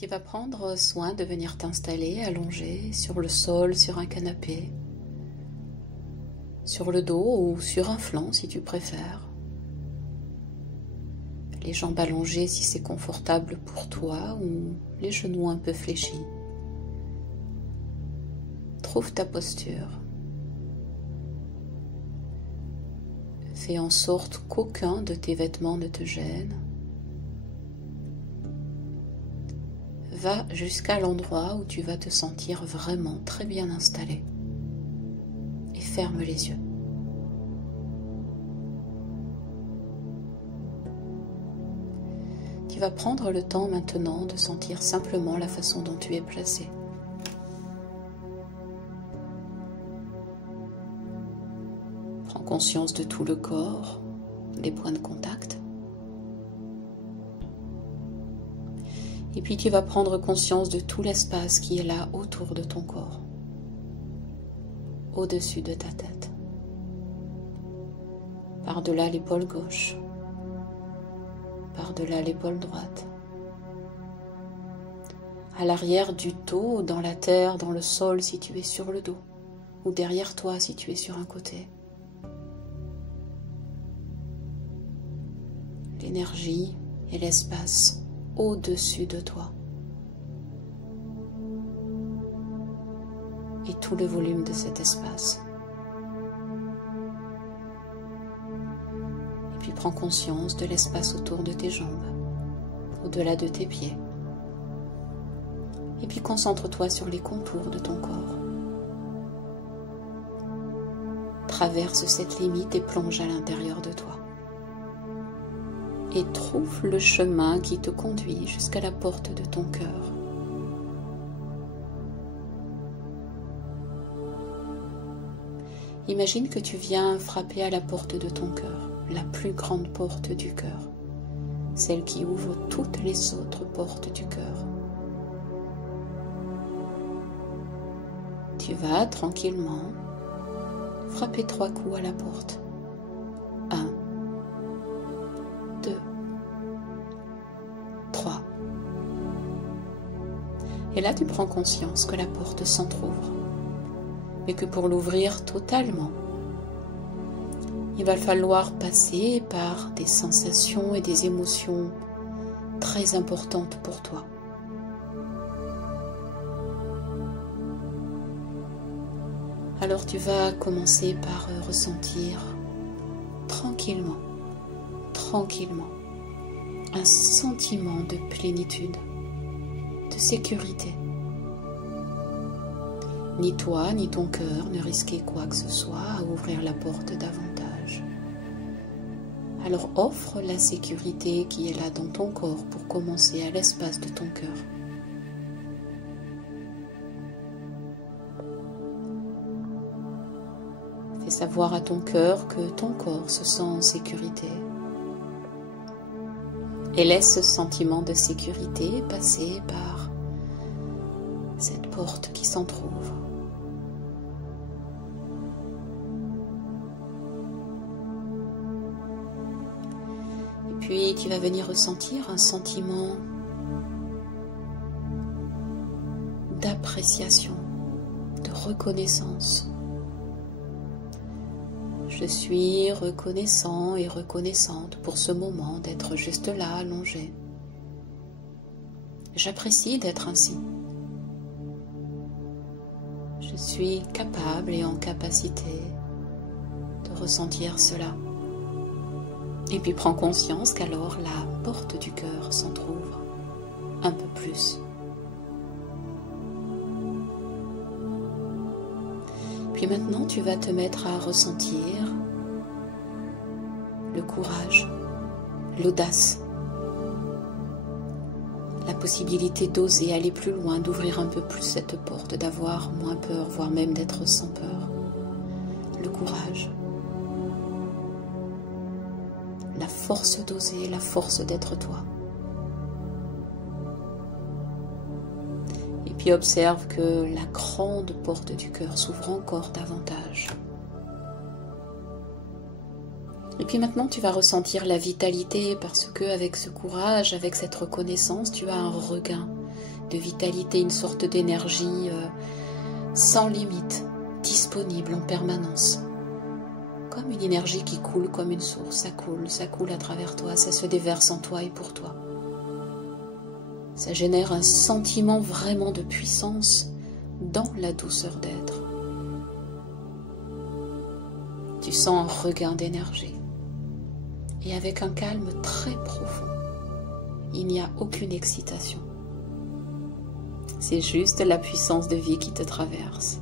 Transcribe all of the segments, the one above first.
Tu vas prendre soin de venir t'installer allongé sur le sol, sur un canapé, sur le dos ou sur un flanc si tu préfères. Les jambes allongées si c'est confortable pour toi ou les genoux un peu fléchis. Trouve ta posture. Fais en sorte qu'aucun de tes vêtements ne te gêne. Va jusqu'à l'endroit où tu vas te sentir vraiment très bien installé et ferme les yeux. Tu vas prendre le temps maintenant de sentir simplement la façon dont tu es placé. Prends conscience de tout le corps, des points de contact. Et puis tu vas prendre conscience de tout l'espace qui est là autour de ton corps, au-dessus de ta tête, par-delà l'épaule gauche, par-delà l'épaule droite, à l'arrière du dos, dans la terre, dans le sol si tu es sur le dos, ou derrière toi si tu es sur un côté. L'énergie et l'espace au-dessus de toi. Et tout le volume de cet espace. Et puis prends conscience de l'espace autour de tes jambes, au-delà de tes pieds. Et puis concentre-toi sur les contours de ton corps. Traverse cette limite et plonge à l'intérieur de toi. Et trouve le chemin qui te conduit jusqu'à la porte de ton cœur. Imagine que tu viens frapper à la porte de ton cœur, la plus grande porte du cœur, celle qui ouvre toutes les autres portes du cœur. Tu vas tranquillement frapper 3 coups à la porte. 1, 2, 3. Et là, tu prends conscience que la porte s'entrouvre, mais que pour l'ouvrir totalement, il va falloir passer par des sensations et des émotions très importantes pour toi. Alors tu vas commencer par ressentir tranquillement, un sentiment de plénitude, de sécurité. Ni toi, ni ton cœur ne risquez quoi que ce soit à ouvrir la porte davantage. Alors offre la sécurité qui est là dans ton corps pour commencer à l'espace de ton cœur. Fais savoir à ton cœur que ton corps se sent en sécurité. Et laisse ce sentiment de sécurité passer par cette porte qui s'entrouvre. Et puis tu vas venir ressentir un sentiment d'appréciation, de reconnaissance. Je suis reconnaissant et reconnaissante pour ce moment d'être juste là, allongé. J'apprécie d'être ainsi. Je suis capable et en capacité de ressentir cela. Et puis prends conscience qu'alors la porte du cœur s'entrouvre un peu plus. Puis maintenant, tu vas te mettre à ressentir le courage, l'audace, la possibilité d'oser aller plus loin, d'ouvrir un peu plus cette porte, d'avoir moins peur, voire même d'être sans peur. Le courage, la force d'oser, la force d'être toi. Puis observe que la grande porte du cœur s'ouvre encore davantage. Et puis maintenant, tu vas ressentir la vitalité parce que avec ce courage, avec cette reconnaissance, tu as un regain de vitalité, une sorte d'énergie sans limite, disponible en permanence. Comme une énergie qui coule comme une source, ça coule à travers toi, ça se déverse en toi et pour toi. Ça génère un sentiment vraiment de puissance dans la douceur d'être. Tu sens un regain d'énergie. Et avec un calme très profond. Il n'y a aucune excitation. C'est juste la puissance de vie qui te traverse.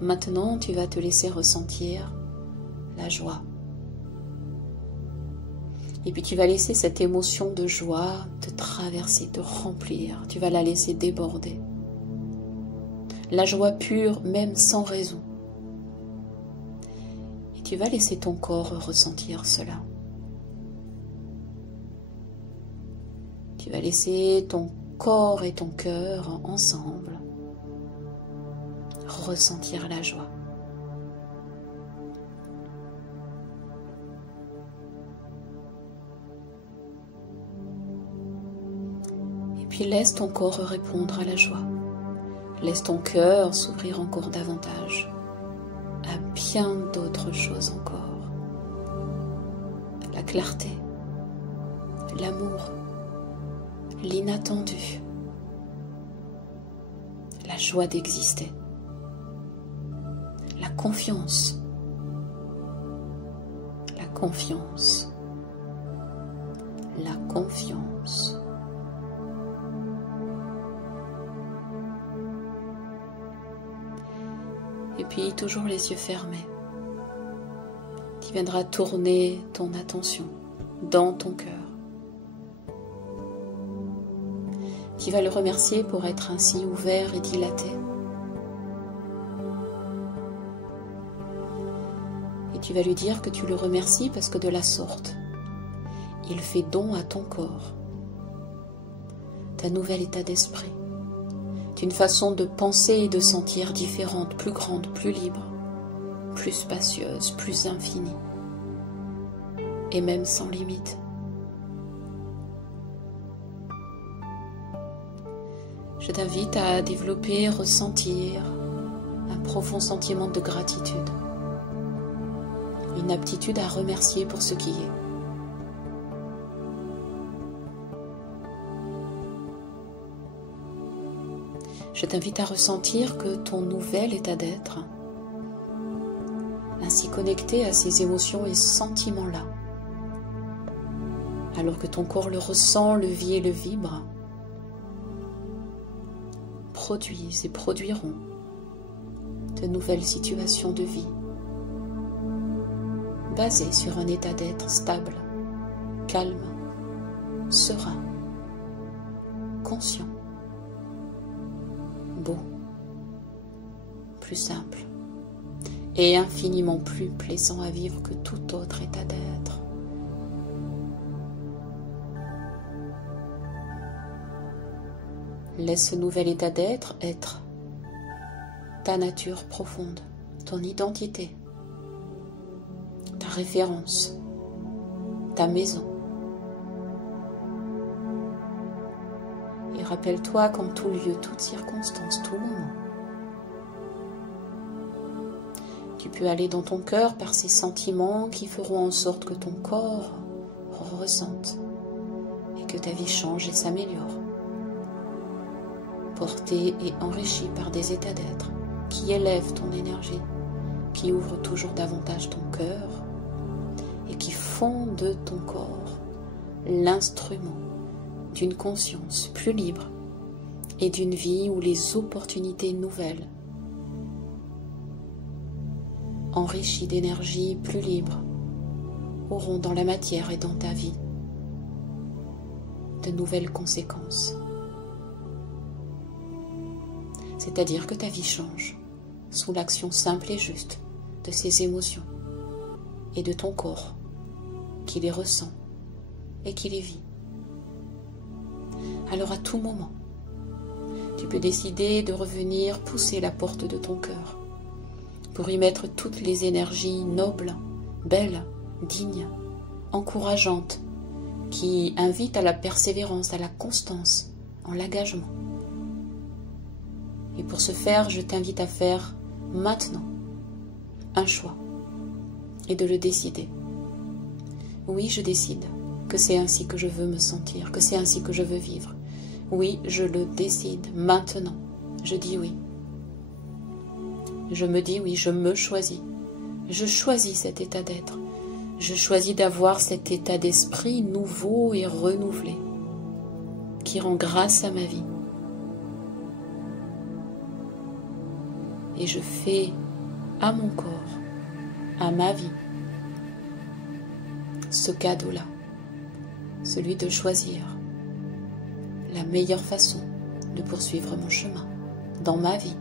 Maintenant, tu vas te laisser ressentir la joie. Et puis tu vas laisser cette émotion de joie te traverser, te remplir. Tu vas la laisser déborder. La joie pure, même sans raison. Et tu vas laisser ton corps ressentir cela. Tu vas laisser ton corps et ton cœur ensemble ressentir la joie. Et puis laisse ton corps répondre à la joie. Laisse ton cœur s'ouvrir encore davantage à bien d'autres choses encore. La clarté, l'amour, l'inattendu, la joie d'exister, la confiance, la confiance, la confiance. Et puis toujours les yeux fermés, tu viendras tourner ton attention dans ton cœur. Tu vas le remercier pour être ainsi ouvert et dilaté. Et tu vas lui dire que tu le remercies parce que de la sorte, il fait don à ton corps d'un nouvel état d'esprit, d'une façon de penser et de sentir différente, plus grande, plus libre, plus spacieuse, plus infinie, et même sans limite. Je t'invite à développer, ressentir un profond sentiment de gratitude, une aptitude à remercier pour ce qui est. Je t'invite à ressentir que ton nouvel état d'être, ainsi connecté à ces émotions et sentiments-là, alors que ton corps le ressent, le vit et le vibre, produisent et produiront de nouvelles situations de vie basées sur un état d'être stable, calme, serein, conscient, beau, plus simple et infiniment plus plaisant à vivre que tout autre état d'être. Laisse ce nouvel état d'être être ta nature profonde, ton identité, ta référence, ta maison. Et rappelle-toi qu'en tout lieu, toute circonstance, tout moment, tu peux aller dans ton cœur par ces sentiments qui feront en sorte que ton corps ressente et que ta vie change et s'améliore. Porté et enrichi par des états d'être qui élèvent ton énergie, qui ouvrent toujours davantage ton cœur et qui font de ton corps l'instrument d'une conscience plus libre et d'une vie où les opportunités nouvelles, enrichies d'énergie plus libre, auront dans la matière et dans ta vie de nouvelles conséquences. C'est-à-dire que ta vie change sous l'action simple et juste de ces émotions et de ton corps qui les ressent et qui les vit. Alors à tout moment, tu peux décider de revenir pousser la porte de ton cœur pour y mettre toutes les énergies nobles, belles, dignes, encourageantes, qui invitent à la persévérance, à la constance, en l'engagement. Et pour ce faire, je t'invite à faire maintenant un choix et de le décider. Oui, je décide que c'est ainsi que je veux me sentir, que c'est ainsi que je veux vivre. Oui, je le décide maintenant. Je dis oui. Je me dis oui, je me choisis. Je choisis cet état d'être. Je choisis d'avoir cet état d'esprit nouveau et renouvelé qui rend grâce à ma vie. Et je fais à mon corps, à ma vie, ce cadeau-là, celui de choisir la meilleure façon de poursuivre mon chemin dans ma vie.